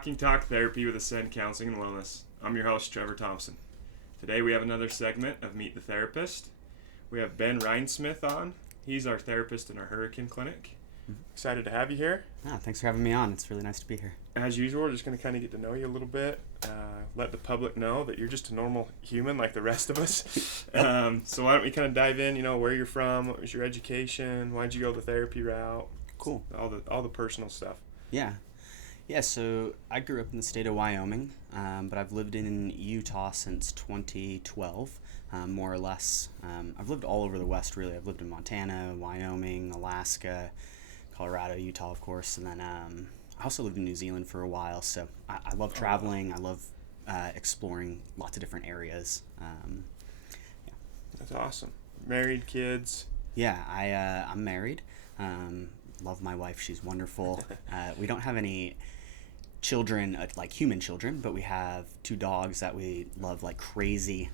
Walking Talk Therapy with Ascend Counseling and Wellness. I'm your host, Trevor Thompson. Today we have another segment of Meet the Therapist. We have Ben Rhinesmith on. He's our therapist in our Hurricane Clinic. Excited to have you here. Thanks for having me on. It's really nice to be here. As usual, we're just going to kind of get to know you a little bit, let the public know that you're just a normal human like the rest of us. So why don't we kind of dive in, where you're from, what was your education, why'd you go the therapy route? Cool. All the personal stuff. Yeah, so I grew up in the state of Wyoming, but I've lived in Utah since 2012, more or less. I've lived all over the West, really. I've lived in Montana, Wyoming, Alaska, Colorado, Utah, of course, and then I also lived in New Zealand for a while, so I love traveling. I love exploring lots of different areas. That's awesome. Married, kids? Yeah, I'm married. Love my wife. She's wonderful. We don't have any children, like human children, but we have 2 dogs that we love like crazy.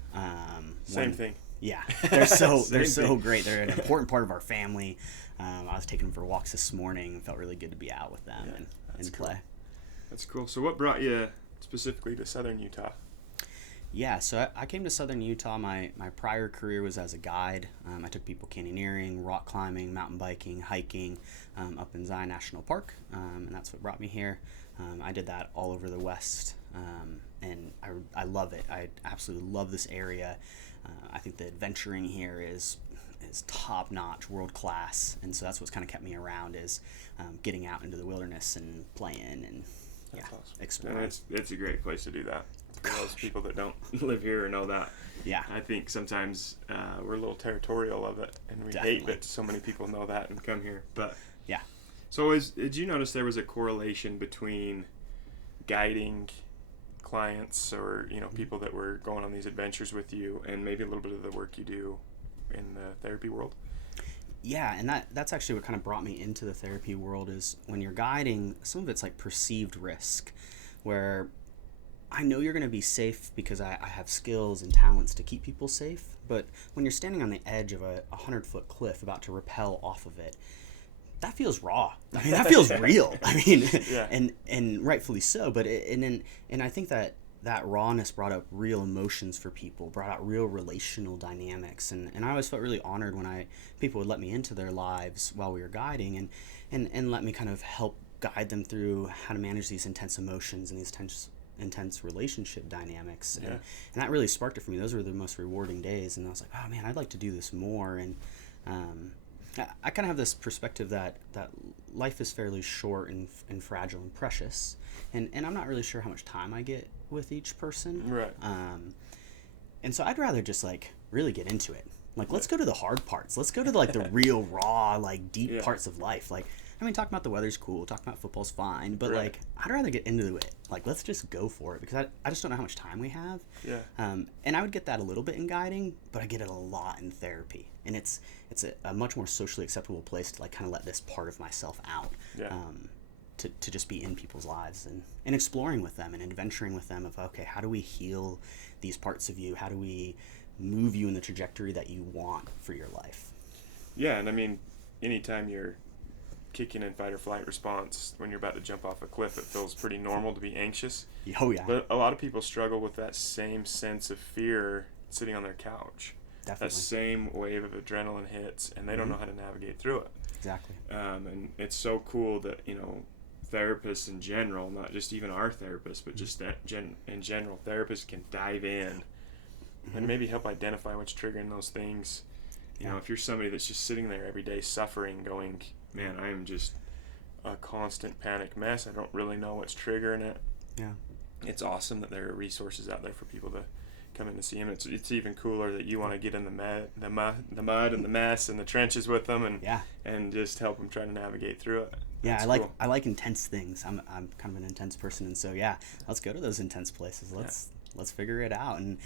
Same thing. Yeah, they're so great. They're an important part of our family. I was taking them for walks this morning. Felt really good to be out with them and cool. play. That's cool. So what brought you specifically to Southern Utah? Yeah, so I came to Southern Utah. My prior career was as a guide. I took people canyoneering, rock climbing, mountain biking, hiking up in Zion National Park, and that's what brought me here. I did that all over the West, and I love it. I absolutely love this area. I think the adventuring here is top notch, world class, and so that's what's kind of kept me around is getting out into the wilderness and playing and awesome. Exploring. And it's a great place to do that. For those people that don't live here or know that. Yeah. I think sometimes we're a little territorial of it, and we Definitely. hate that so many people know that and come here. But yeah. So did you notice there was a correlation between guiding clients or people that were going on these adventures with you and maybe a little bit of the work you do in the therapy world? Yeah, and that's actually what kind of brought me into the therapy world is when you're guiding, some of it's like perceived risk, where I know you're going to be safe because I have skills and talents to keep people safe, but when you're standing on the edge of a 100-foot cliff about to rappel off of it, that feels raw. I mean, that feels real. I mean, yeah. and rightfully so, but and I think that rawness brought up real emotions for people, brought out real relational dynamics, and I always felt really honored when people would let me into their lives while we were guiding and let me kind of help guide them through how to manage these intense emotions and these intense relationship dynamics. And that really sparked it for me. Those were the most rewarding days, and I was like, oh man, I'd like to do this more. And I kind of have this perspective that life is fairly short and fragile and precious, and I'm not really sure how much time I get with each person. Right. And so I'd rather just like really get into it. Like, let's go to the hard parts. Let's go to like the real raw, like deep parts of life. Like, I mean, talking about the weather's cool, talking about football's fine, but like, I'd rather get into it. Like, let's just go for it because I just don't know how much time we have. Yeah. And I would get that a little bit in guiding, but I get it a lot in therapy. And it's a much more socially acceptable place to like kind of let this part of myself out. Yeah. To just be in people's lives and exploring with them and adventuring with them of, okay, how do we heal these parts of you? How do we move you in the trajectory that you want for your life? Yeah, and I mean, anytime you're kicking in fight or flight response when you're about to jump off a cliff, it feels pretty normal to be anxious. Oh, yeah. But a lot of people struggle with that same sense of fear sitting on their couch. Definitely. That same wave of adrenaline hits, and they don't know how to navigate through it. Exactly. And it's so cool that, therapists in general, not just even our therapists, but just in general, therapists can dive in and maybe help identify what's triggering those things. You know, if you're somebody that's just sitting there every day suffering, going, man, I am just a constant panic mess. I don't really know what's triggering it. Yeah. It's awesome that there are resources out there for people to come in and see them. It's even cooler that you want to get in the mud and the mess and the trenches with them and just help them try to navigate through it. Yeah, That's I like intense things. I'm kind of an intense person, and so let's go to those intense places. Let's figure it out, and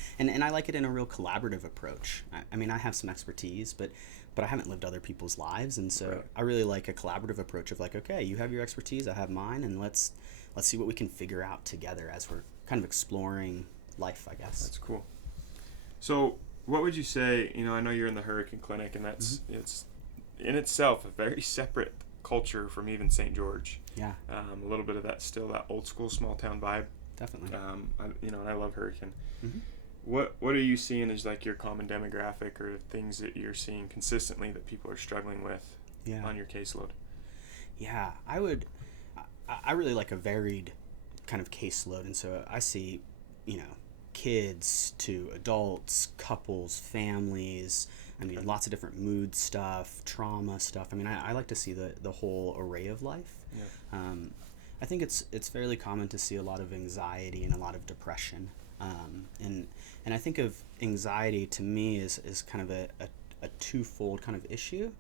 I like it in a real collaborative approach. I mean, I have some expertise, but I haven't lived other people's lives, and so I really like a collaborative approach of like, okay, you have your expertise, I have mine, and let's see what we can figure out together as we're kind of exploring life, I guess. That's cool. So what would you say, I know you're in the Hurricane Clinic, and that's it's in itself a very separate culture from even St. George. Yeah. A little bit of that, still that old school small town vibe. Definitely. And I love Hurricane. Mm-hmm. What are you seeing as like your common demographic or things that you're seeing consistently that people are struggling with on your caseload? Yeah, I really like a varied kind of caseload, and so I see, kids to adults, couples, families. I mean, lots of different mood stuff, trauma stuff. I mean, I like to see the whole array of life. Yeah. I think it's fairly common to see a lot of anxiety and a lot of depression. And I think of anxiety to me is kind of a twofold kind of issue,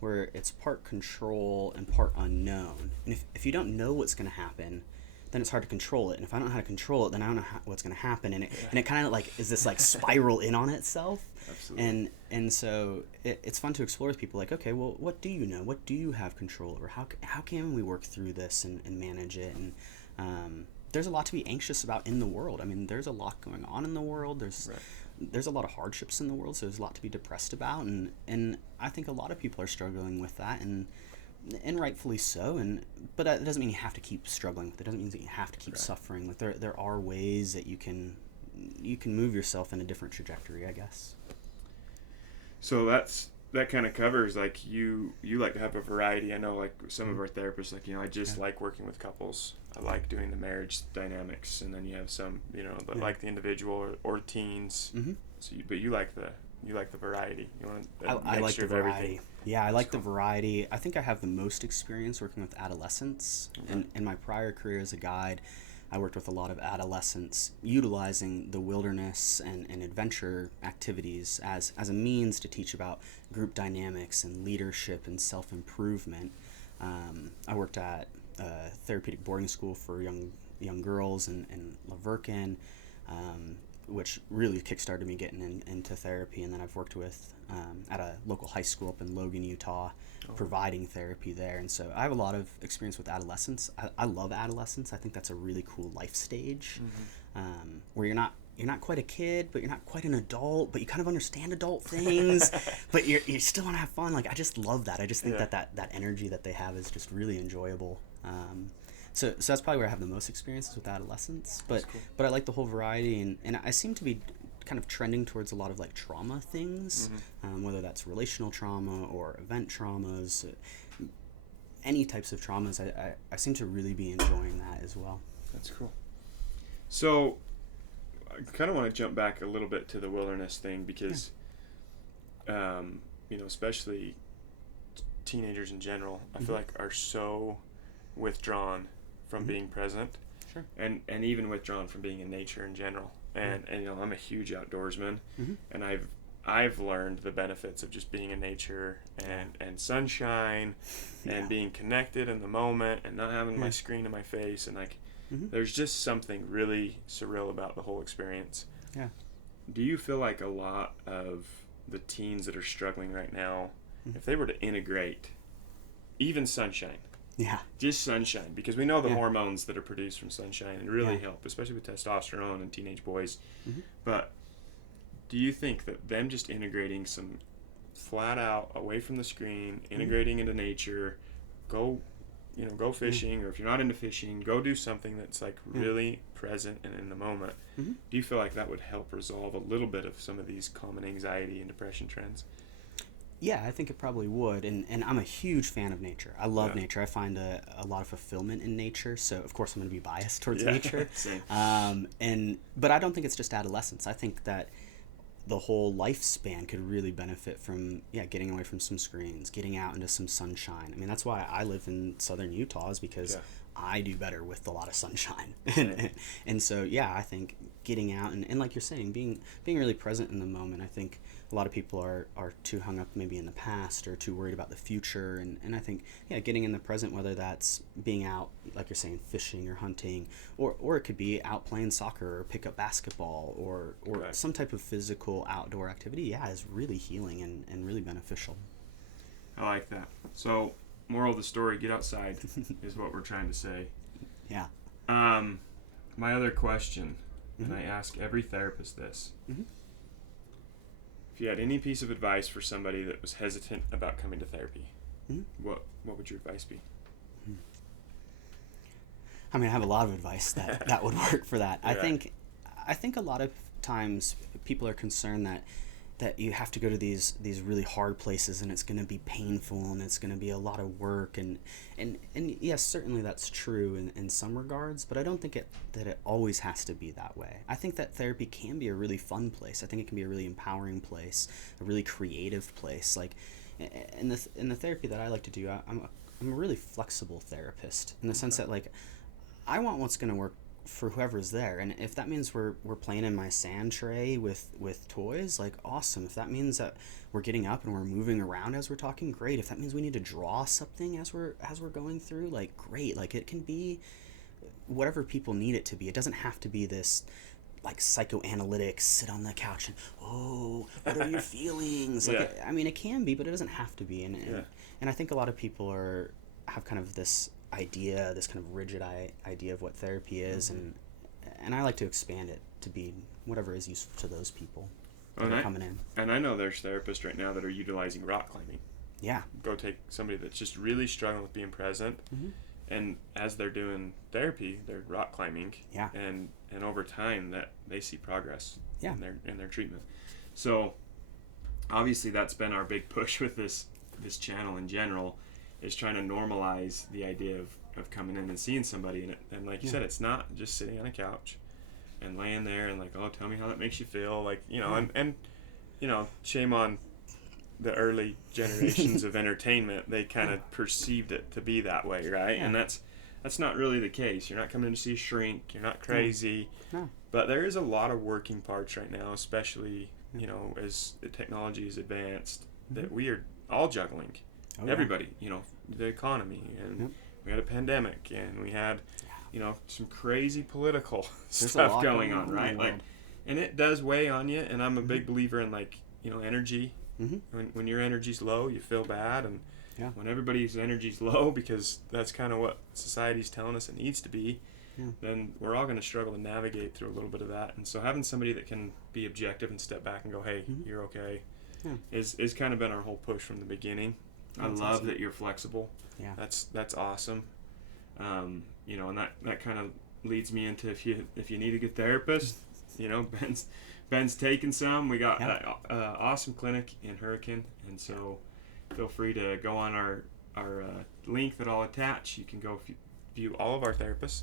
where it's part control and part unknown. And if you don't know what's going to happen, then it's hard to control it. And if I don't know how to control it, then I don't know what's going to happen. And it kind of like is this like spiral in on itself. Absolutely. And so it's fun to explore with people like, okay, well, what do you know? What do you have control over? How can we work through this and manage it? And there's a lot to be anxious about in the world. I mean, there's a lot going on in the world. There's a lot of hardships in the world, so there's a lot to be depressed about. And I think a lot of people are struggling with that, and rightfully so. But that doesn't mean you have to keep struggling with it. It doesn't mean that you have to keep suffering. Like there are ways that you can move yourself in a different trajectory, I guess. So that kind of covers, like, you like to have a variety. I know, like, some of our therapists, like, I just like working with couples. I like doing the marriage dynamics, and then you have some, that like the individual or teens. Mm-hmm. So but you like the variety. You want I like the variety. Everything. Yeah, I like the variety. I think I have the most experience working with adolescents. Okay. In my prior career as a guide, I worked with a lot of adolescents utilizing the wilderness and adventure activities as a means to teach about group dynamics and leadership and self-improvement. I worked at a therapeutic boarding school for young girls in Laverkin, which really kickstarted me getting into therapy. And then I've worked with at a local high school up in Logan, Utah, providing therapy there. And so I have a lot of experience with adolescents. I love adolescence. I think that's a really cool life stage, where you're not quite a kid, but you're not quite an adult, but you kind of understand adult things, but you still want to have fun. Like, I just love that. I just think that energy that they have is just really enjoyable. So that's probably where I have the most experiences with adolescents, but cool. But I like the whole variety, and I seem to be kind of trending towards a lot of like trauma things, whether that's relational trauma or event traumas, any types of traumas. I seem to really be enjoying that as well. That's cool. So I kind of want to jump back a little bit to the wilderness thing, because especially teenagers in general, I feel like are so withdrawn from being present. Sure. And even withdrawn from being in nature in general. And I'm a huge outdoorsman, and I've learned the benefits of just being in nature and sunshine and being connected in the moment and not having my screen in my face, and like there's just something really surreal about the whole experience. Yeah. Do you feel like a lot of the teens that are struggling right now, if they were to integrate even sunshine, just sunshine, because we know the hormones that are produced from sunshine and really help, especially with testosterone in teenage boys. But do you think that them just integrating some flat out away from the screen, integrating into nature, go fishing, or if you're not into fishing, go do something that's like really present and in the moment. Do you feel like that would help resolve a little bit of some of these common anxiety and depression trends? Yeah, I think it probably would, and I'm a huge fan of nature. I love nature. I find a lot of fulfillment in nature, so of course I'm going to be biased towards nature. Same. But I don't think it's just adolescence. I think that the whole lifespan could really benefit from getting away from some screens, getting out into some sunshine. I mean, that's why I live in southern Utah, is because I do better with a lot of sunshine. And so I think getting out and like you're saying, being really present in the moment. I think a lot of people are too hung up maybe in the past or too worried about the future, and I think getting in the present, whether that's being out, like you're saying, fishing or hunting, or it could be out playing soccer or pick up basketball or some type of physical outdoor activity, is really healing and really beneficial. I like that. So moral of the story, get outside is what we're trying to say. Yeah. My other question, and I ask every therapist this, if you had any piece of advice for somebody that was hesitant about coming to therapy, what would your advice be? I mean, I have a lot of advice that would work for that. Yeah. I think a lot of times people are concerned that you have to go to these really hard places and it's going to be painful and it's going to be a lot of work and yes, certainly that's true in some regards, but I don't think that it always has to be that way. I think that therapy can be a really fun place. I think it can be a really empowering place, a really creative place. Like in the therapy that I like to do, I'm a really flexible therapist in the sense that, like, I want what's going to work for whoever's there, and if that means we're playing in my sand tray with toys, like, awesome. If that means that we're getting up and we're moving around as we're talking, great. If that means we need to draw something as we're going through, like, great. Like, it can be whatever people need it to be. It doesn't have to be this, like, psychoanalytic, sit on the couch and, oh, what are your feelings? Like, Yeah. I mean, it can be, but it doesn't have to be. Yeah. And I think a lot of people have kind of this idea, this kind of rigid idea of what therapy is, and I like to expand it to be whatever is useful to those people that are coming in. And I know there's therapists right now that are utilizing rock climbing. Yeah. Go take somebody that's just really struggling with being present, and as they're doing therapy, they're rock climbing. Yeah. And over time, that they see progress. Yeah. in their treatment. So obviously that's been our big push with this channel in general, is trying to normalize the idea of coming in and seeing somebody, and like you said, it's not just sitting on a couch and laying there and like, oh, tell me how that makes you feel, like, you know, and you know, shame on the early generations of entertainment. They kind of perceived it to be that way, right? And that's not really the case. You're not coming in to see a shrink, you're not crazy. No. But there is a lot of working parts right now, especially, you know, as the technology is advanced, that we are all juggling. Everybody, you know, the economy, and we had a pandemic, and we had, you know, some crazy political stuff going on, right? Like, and it does weigh on you. And I'm a big believer in, like, you know, energy. When your energy's low, you feel bad, and when everybody's energy's low, because that's kind of what society's telling us it needs to be, then we're all going to struggle to navigate through a little bit of that. And so having somebody that can be objective and step back and go, hey, you're okay, is kind of been our whole push from the beginning. I love that you're flexible. Yeah, that's awesome. You know, and that kind of leads me into if you need a good therapist, you know, Ben's taking some. We got that awesome clinic in Hurricane, and so feel free to go on our link that I'll attach. You can go view all of our therapists.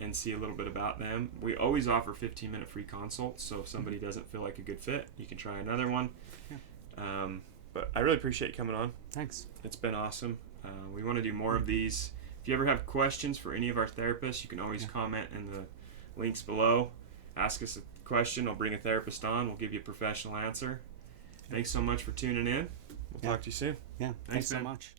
And see a little bit about them. We always offer 15-minute free consults, so if somebody doesn't feel like a good fit, you can try another one. But I really appreciate you coming on. Thanks. It's been awesome. We want to do more of these. If you ever have questions for any of our therapists, you can always comment in the links below. Ask us a question. I'll bring a therapist on. We'll give you a professional answer. Thanks so much for tuning in. We'll talk to you soon. Yeah. Thanks so Ben. much.